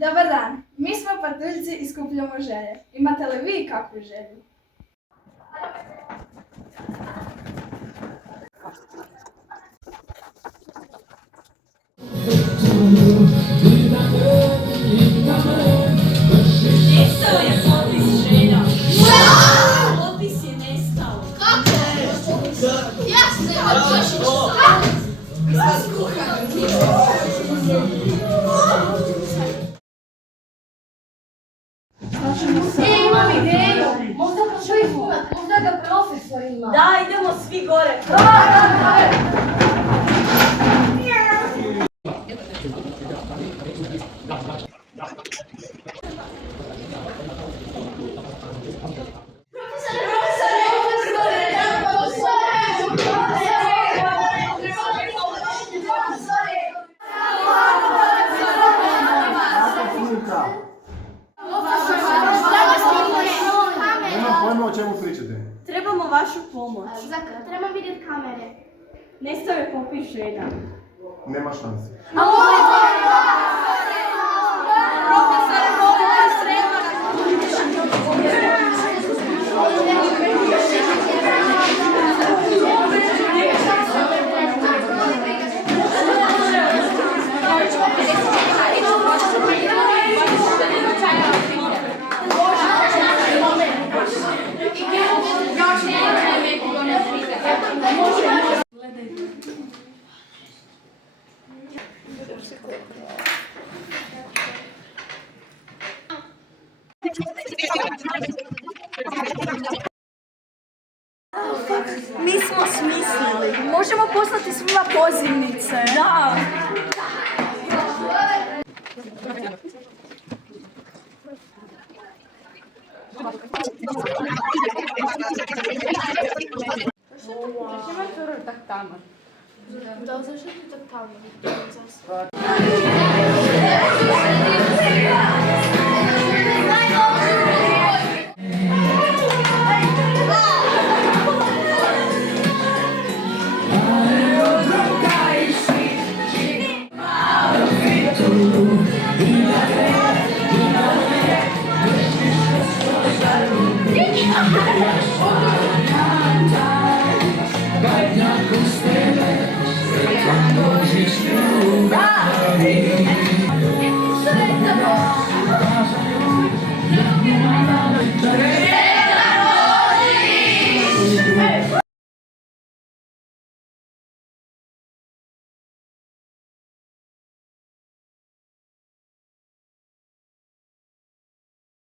Добар дан, ми сме патулјци и скупљамо желе. Имате ли ви какви жели? Nestao je popis želja. Popis je nestao. Kako? Ja sam se imao Ćošić. Kako? Imam ideju, možda postoji furat, možda ga profesor ima. Da, idemo svi gore. Nemam pojma o čemu pričate. Trebamo vašu pomoć. Trebam vidjeti kamere. Nestao je popis želja. Nema šanse. Mi smo smislili. Možemo poslati svima pozivnice. Da. Da, zašto ti tak tamo?